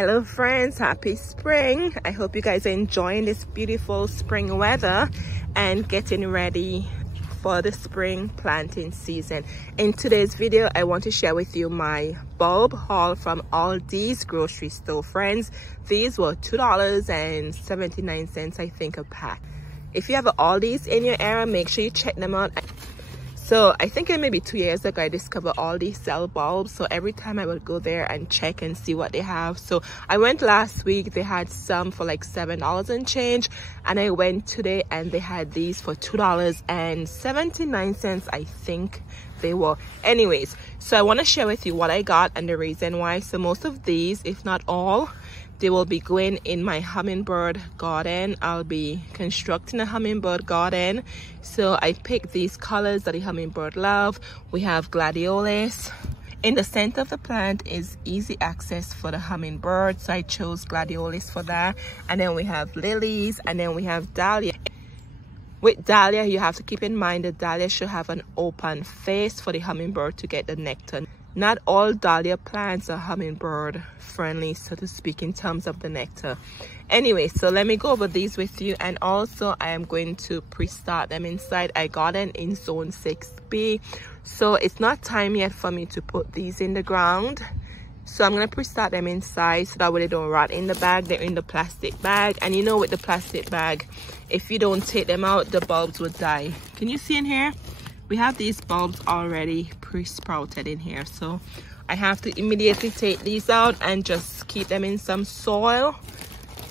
Hello friends, happy spring. I hope you guys are enjoying this beautiful spring weather and getting ready for the spring planting season. In today's video, I want to share with you my bulb haul from Aldi's Grocery Store. Friends, these were $2.79 I think a pack. If you have Aldi's in your area, make sure you check them out. So I think maybe 2 years ago I discovered Aldi sell bulbs, so every time I would go there and check and see what they have. So I went last week, they had some for like $7 and change, and I went today and they had these for $2.79 I think they were. Anyways, so I want to share with you what I got and the reason why. So most of these, if not all, they will be going in my hummingbird garden. I'll be constructing a hummingbird garden. So I picked these colors that the hummingbird love. We have Gladiolus. In the center of the plant is easy access for the hummingbird, so I chose Gladiolus for that. And then we have lilies, and then we have Dahlia. With Dahlia, you have to keep in mind that Dahlia should have an open face for the hummingbird to get the nectar. Not all Dahlia plants are hummingbird friendly, so to speak, in terms of the nectar. Anyway, so let me go over these with you, and also I am going to pre-start them inside. I got them in zone 6B, so it's not time yet for me to put these in the ground. So I'm going to pre-start them inside so that way they don't rot in the bag. They're in the plastic bag, and you know, with the plastic bag, if you don't take them out, the bulbs will die. Can you see in here? We have these bulbs already pre-sprouted in here, so I have to immediately take these out and just keep them in some soil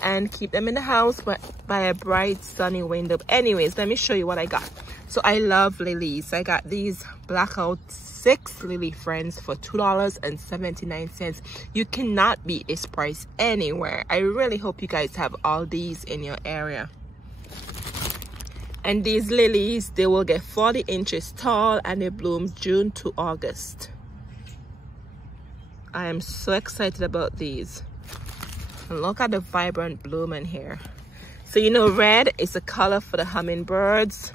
and keep them in the house by a bright sunny window. Anyways, let me show you what I got. So I love lilies. I got these blackout 6 lily friends for $2.79. You cannot beat this price anywhere. I really hope you guys have all these in your area. And these lilies, they will get 40 inches tall and they bloom June to August. I am so excited about these. Look at the vibrant bloom in here. So you know, red is the color for the hummingbirds,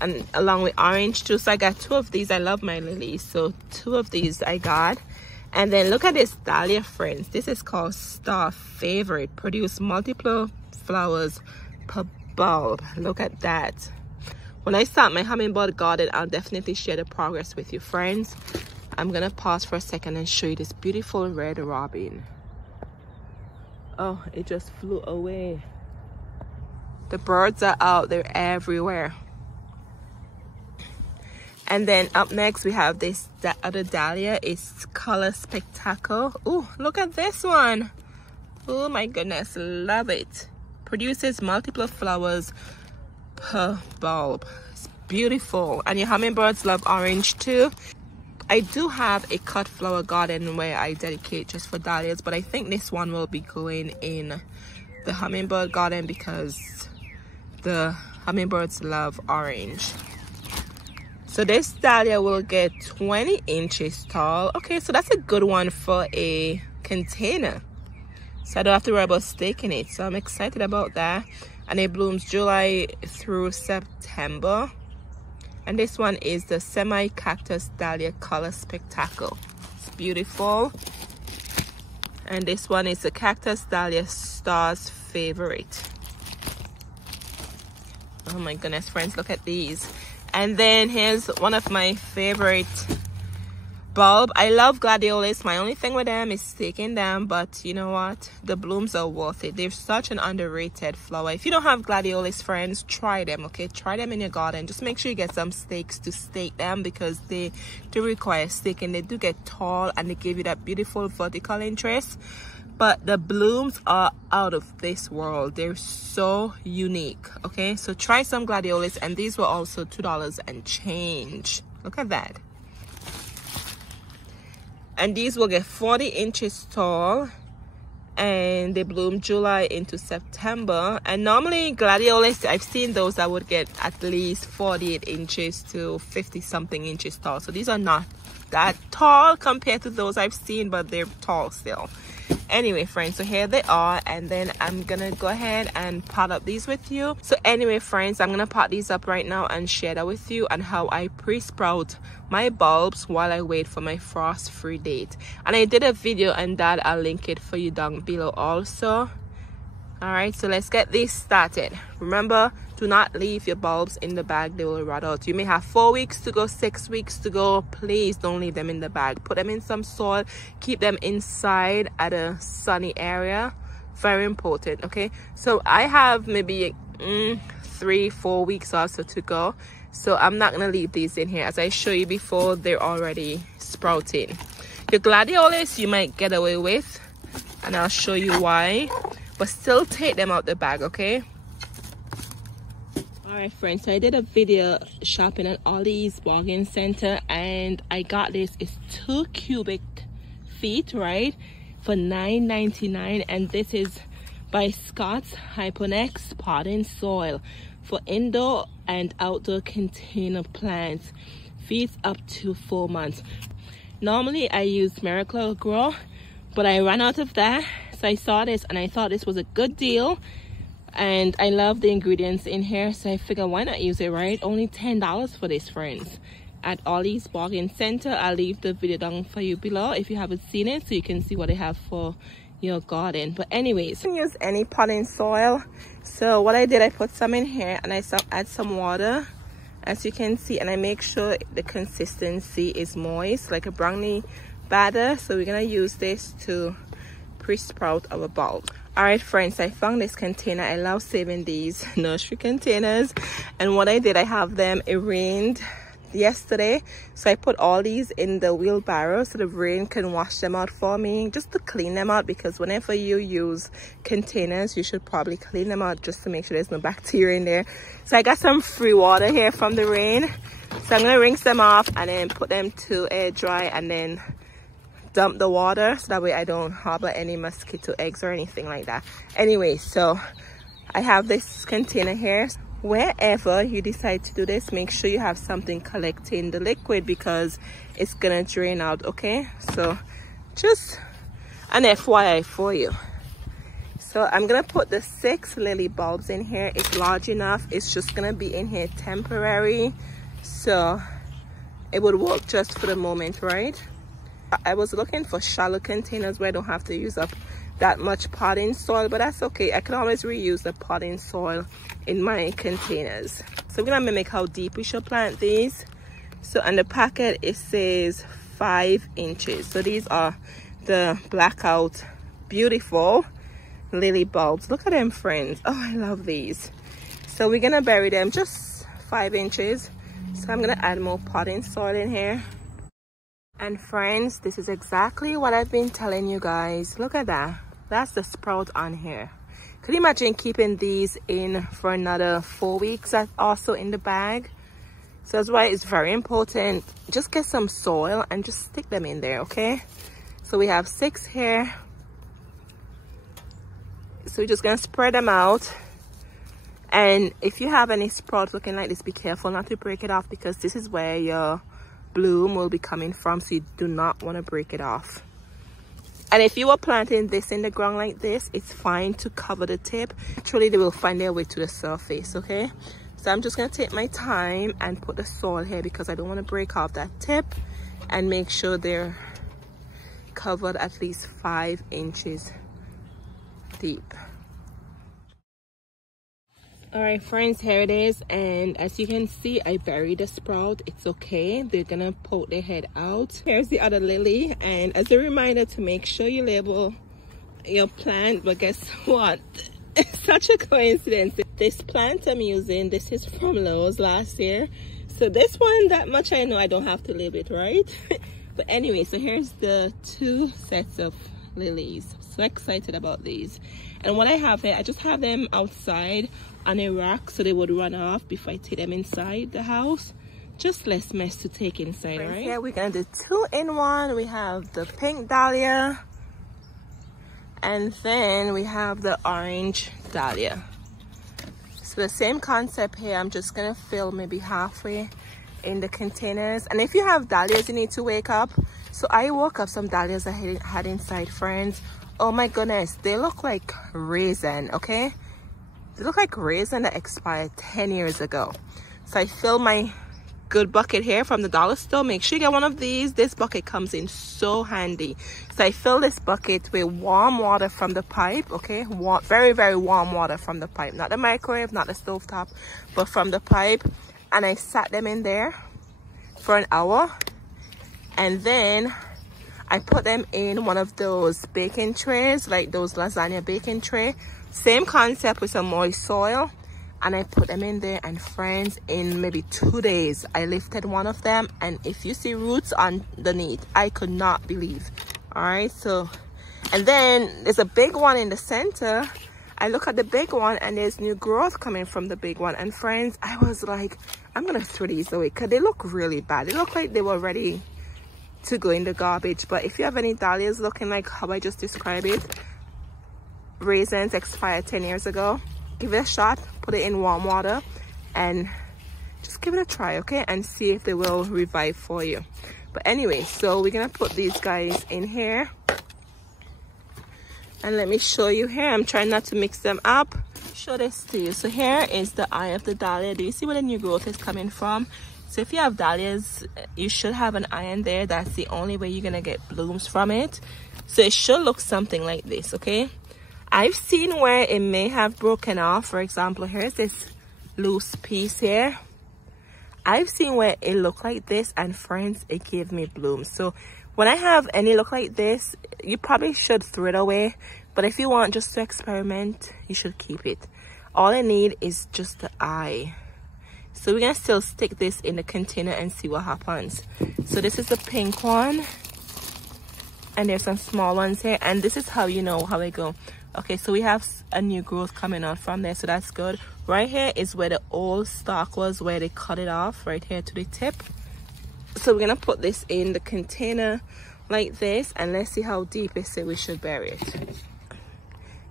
and along with orange too. So I got 2 of these. I love my lilies, so 2 of these I got. And then look at this Dahlia, friends. This is called Star Favorite. Produce multiple flowers per bulb. Look at that. When I start my hummingbird garden, I'll definitely share the progress with you, friends. I'm gonna pause for a second and show you this beautiful red robin. Oh, it just flew away. The birds are out there everywhere. And then up next we have this other dahlia. It's Color Spectacle. Oh, look at this one. Oh my goodness, love it. Produces multiple flowers per bulb. It's beautiful, and your hummingbirds love orange too. I do have a cut flower garden where I dedicate just for dahlias, but I think this one will be going in the hummingbird garden because the hummingbirds love orange. So this dahlia will get 20 inches tall. Okay, so that's a good one for a container, so I don't have to worry about staking it. So I'm excited about that. And it blooms July through September. And this one is the Semi-Cactus Dahlia Color Spectacle. It's beautiful. And this one is the Cactus Dahlia Star's Favorite. Oh my goodness, friends, look at these. And then here's one of my favorite bulb. I love Gladiolus. My only thing with them is staking them, but you know what, the blooms are worth it. They're such an underrated flower. If you don't have Gladiolus, friends, try them. Okay, try them in your garden. Just make sure you get some stakes to stake them because they do require staking. They do get tall and they give you that beautiful vertical interest, but the blooms are out of this world. They're so unique. Okay, so try some Gladiolus, and these were also $2 and change. Look at that. And these will get 40 inches tall, and they bloom July into September. And normally Gladiolus, I've seen those that would get at least 48 inches to 50 something inches tall. So these are not that tall compared to those I've seen, but they're tall still. Anyway friends, so here they are, and then I'm gonna go ahead and pot up these with you. So anyway friends, I'm gonna pot these up right now and share that with you and how I pre-sprout my bulbs while I wait for my frost-free date. And I did a video on that. I'll link it for you down below also. All right, so let's get this started. Remember, do not leave your bulbs in the bag, they will rot out. You may have 4 weeks to go, 6 weeks to go. Please don't leave them in the bag. Put them in some soil, keep them inside at a sunny area. Very important. Okay, so I have maybe 3-4 weeks also to go, so I'm not gonna leave these in here. As I show you before, they're already sprouting. Your gladiolus you might get away with, and I'll show you why, but still take them out the bag. Okay. All right friends, so I did a video shopping at Aldi's bargain center, and I got this. It's 2 cubic feet, right, for $9.99, and this is by Scott's Hyponex Potting Soil for indoor and outdoor container plants. Feeds up to 4 months. Normally I use Miracle Grow, but I ran out of that, so I saw this and I thought this was a good deal, and I love the ingredients in here, so I figured why not use it, right? Only $10 for this friends at Aldi's bargain center. I'll leave the video down for you below if you haven't seen it, so you can see what they have for your garden. But anyways, you can use any potting soil. So what I did, I put some in here and I add some water, as you can see, and I make sure the consistency is moist like a brownie batter. So we're gonna use this to pre-sprout our bulb. All right friends, I found this container. I love saving these nursery containers, and what I did, I have them, it rained yesterday, so I put all these in the wheelbarrow so the rain can wash them out for me, just to clean them out, because whenever you use containers you should probably clean them out just to make sure there's no bacteria in there. So I got some free water here from the rain, so I'm gonna rinse them off and then put them to air dry and then dump the water, so that way I don't harbor any mosquito eggs or anything like that. Anyway, so I have this container here. Wherever you decide to do this, make sure you have something collecting the liquid, because it's gonna drain out. Okay, so just an FYI for you. So I'm gonna put the 6 lily bulbs in here. It's large enough. It's just gonna be in here temporary, so it would work just for the moment, right? I was looking for shallow containers where I don't have to use up that much potting soil, but that's okay. I can always reuse the potting soil in my containers. So we're gonna mimic how deep we should plant these. So on the packet it says 5 inches. So these are the blackout beautiful lily bulbs. Look at them friends. Oh, I love these. So we're gonna bury them just 5 inches. So I'm gonna add more potting soil in here. And friends, this is exactly what I've been telling you guys. Look at that. That's the sprout on here. Could you imagine keeping these in for another 4 weeks also in the bag? So that's why it's very important. Just get some soil and just stick them in there, okay? So we have 6 here. So we're just gonna spread them out. And if you have any sprouts looking like this, be careful not to break it off, because this is where your bloom will be coming from, so you do not want to break it off. And if you are planting this in the ground like this, it's fine to cover the tip. Actually, they will find their way to the surface. Okay, so I'm just going to take my time and put the soil here, because I don't want to break off that tip, and make sure they're covered at least 5 inches deep. All right friends, here it is, and as you can see, I buried the sprout. It's okay, they're gonna poke their head out. Here's the other lily, and as a reminder to make sure you label your plant. But guess what, it's such a coincidence. This plant I'm using, this is from Lowe's last year, so this one, that much I know I don't have to label it, right? But anyway, so here's the 2 sets of lilies. So excited about these. And what I have here, I just have them outside on a rack so they would run off before I take them inside the house. Just less mess to take inside, right? Here we're gonna do 2 in 1. We have the pink dahlia, and then we have the orange dahlia. So the same concept here. I'm just gonna fill maybe halfway in the containers. And if you have dahlias you need to wake up, so I woke up some dahlias I had inside, friends. Oh my goodness, they look like raisin, okay? They look like raisin that expired 10 years ago. So I filled my good bucket here from the dollar store. Make sure you get one of these. This bucket comes in so handy. So I fill this bucket with warm water from the pipe, okay? Very, very warm water from the pipe. Not the microwave, not the stovetop, but from the pipe. And I sat them in there for an hour. And then I put them in one of those baking trays, like those lasagna baking tray. Same concept with some moist soil. And I put them in there, and friends, in maybe 2 days, I lifted one of them. And if you see roots underneath, I could not believe. All right, so, and then there's a big one in the center. I look at the big one, and there's new growth coming from the big one. And friends, I was like, I'm gonna throw these away because they look really bad. They look like they were ready to go in the garbage. But if you have any dahlias looking like how I just described it, raisins expired 10 years ago, give it a shot, put it in warm water, and just give it a try, okay? And see if they will revive for you. But anyway, so we're gonna put these guys in here. And let me show you here. I'm trying not to mix them up. Show this to you. So here is the eye of the dahlia. Do you see where the new growth is coming from? So if you have dahlias, you should have an eye in there. That's the only way you're gonna get blooms from it. So it should look something like this, okay? I've seen where it may have broken off. For example, here's this loose piece here. I've seen where it looked like this, and friends, it gave me blooms. So when I have any look like this, you probably should throw it away. But if you want just to experiment, you should keep it. All I need is just the eye. So we're gonna still stick this in the container and see what happens. So this is the pink one, and there's some small ones here, and this is how you know how they go. Okay, so we have a new growth coming out from there, so that's good. Right here is where the old stalk was, where they cut it off, right here to the tip. So we're gonna put this in the container like this, and let's see how deep it says we should bury it.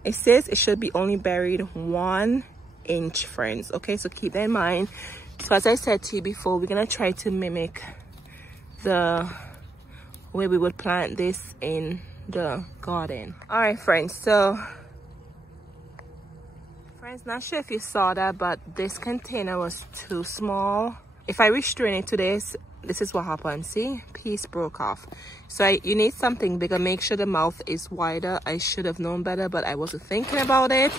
It says it should be only buried 1 inch, friends. Okay, so keep that in mind. So as I said to you before, we're gonna try to mimic the way we would plant this in the garden. All right, friends, so not sure if you saw that, but this container was too small. If I restrain it to this is what happened. See, piece broke off. So you need something bigger. Make sure the mouth is wider. I should have known better, but I wasn't thinking about it,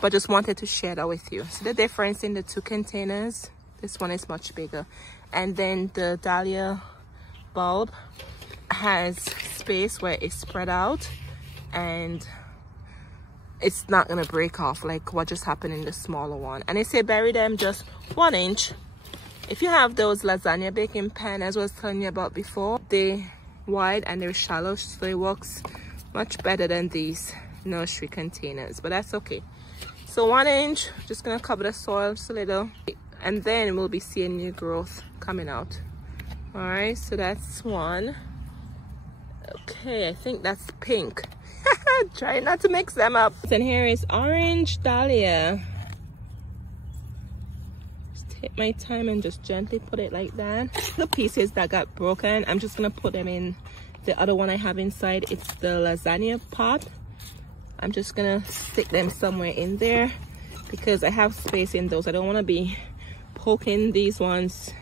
but just wanted to share that with you. See the difference in the two containers? This one is much bigger. And then the dahlia bulb has space where it's spread out, and it's not gonna break off like what just happened in the smaller one. And they say bury them just 1 inch. If you have those lasagna baking pan, as I was telling you about before, they're wide and they're shallow, so it works much better than these nursery containers, but that's okay. So 1 inch, just gonna cover the soil just a little, and then we'll be seeing new growth coming out. All right, so that's one. Okay, I think that's pink. Try not to mix them up. And here is orange dahlia. Just take my time and just gently put it like that. The pieces that got broken, I'm just gonna put them in the other one I have inside. It's the lasagna pot. I'm just gonna stick them somewhere in there because I have space in those. I don't want to be poking these ones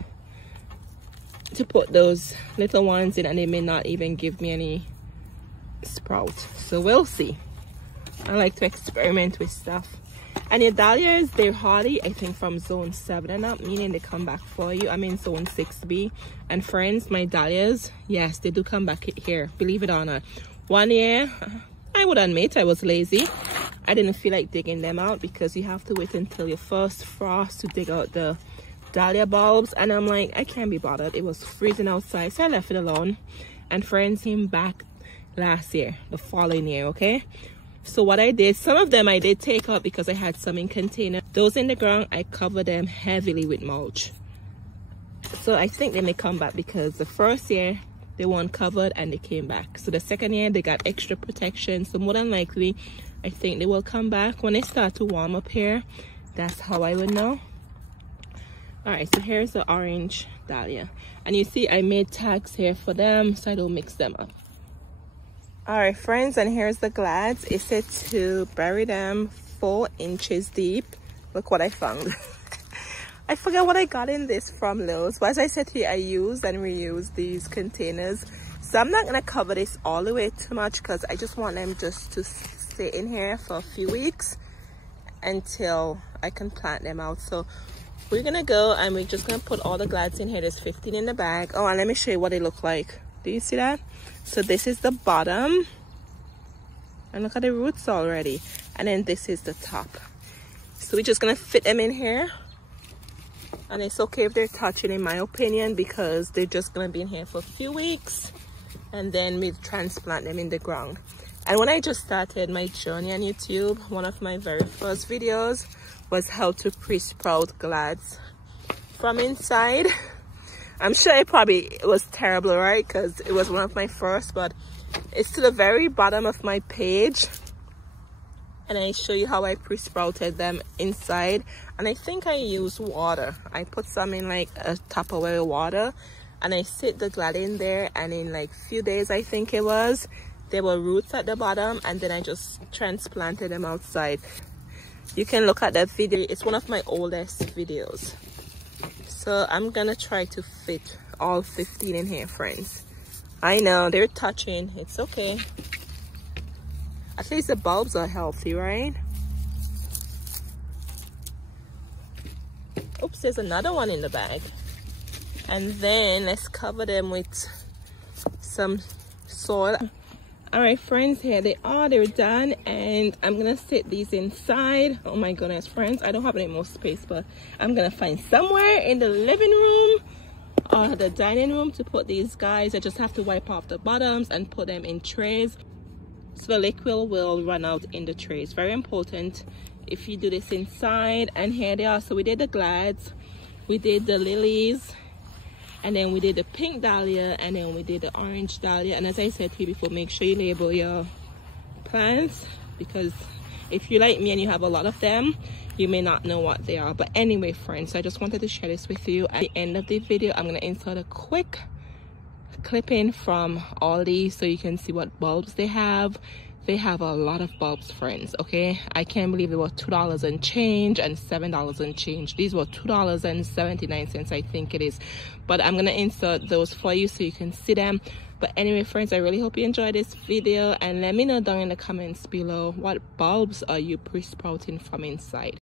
to put those little ones in, and they may not even give me any sprout. So we'll see. I like to experiment with stuff. And your dahlias, they're hardy, I think, from zone 7 and up, meaning they come back for you. I'm in zone 6B. And friends, my dahlias, yes, they do come back here, believe it or not. 1 year, I would admit I was lazy. I didn't feel like digging them out because you have to wait until your first frost to dig out the dahlia bulbs, and I'm like, I can't be bothered. It was freezing outside, so I left it alone. And friends came back last year, the following year. Okay, so what I did, some of them I did take out because I had some in container. Those in the ground, I covered them heavily with mulch. So I think they may come back because the first year they weren't covered and they came back. So the second year they got extra protection, so more than likely I think they will come back when they start to warm up here. That's how I would know. All right, so here's the orange dahlia, and you see I made tags here for them so I don't mix them up. All right, friends, and here's the glads. It said to bury them 4 inches deep. Look what I found. I forgot what I got in this from Lowe's, but as I said to you, I used and reused these containers. So I'm not gonna cover this all the way too much because I just want them just to stay in here for a few weeks until I can plant them out. So we're gonna go and we're just gonna put all the glads in here. There's 15 in the bag. Oh, and let me show you what they look like. Do you see that? So this is the bottom, and look at the roots already, and then this is the top. So we're just gonna fit them in here, and it's okay if they're touching, in my opinion, because they're just gonna be in here for a few weeks, and then we transplant them in the ground. And when I just started my journey on YouTube, one of my very first videos was how to pre-sprout glads from inside. I'm sure it was terrible, right? Because it was one of my first, but it's to the very bottom of my page. And I show you how I pre-sprouted them inside. And I think I used water. I put some in like a Tupperware water. And I sit the glad in there. And in like few days, I think it was, there were roots at the bottom. And then I just transplanted them outside. You can look at that video. It's one of my oldest videos. So I'm gonna try to fit all 15 in here, friends. I know they're touching, it's okay. At least the bulbs are healthy, right? Oops, there's another one in the bag. And then let's cover them with some soil. All right, friends, here they are. They're done, and I'm gonna sit these inside. Oh my goodness, friends, I don't have any more space, but I'm gonna find somewhere in the living room or the dining room to put these guys. I just have to wipe off the bottoms and put them in trays so the liquid will run out in the trays. Very important if you do this inside. And here they are. So we did the glads, we did the lilies, and then we did the pink dahlia, and then we did the orange dahlia. And as I said to you before, make sure you label your plants, because if you're like me and you have a lot of them, you may not know what they are. But anyway, friends, I just wanted to share this with you. At the end of the video, I'm going to insert a quick clipping from Aldi so you can see what bulbs they have. They have a lot of bulbs, friends. Okay, I can't believe they were $2 and change and $7 and change. These were $2.79, I think it is. But I'm gonna insert those for you so you can see them. But anyway, friends, I really hope you enjoyed this video, and let me know down in the comments below what bulbs are you pre-sprouting from inside.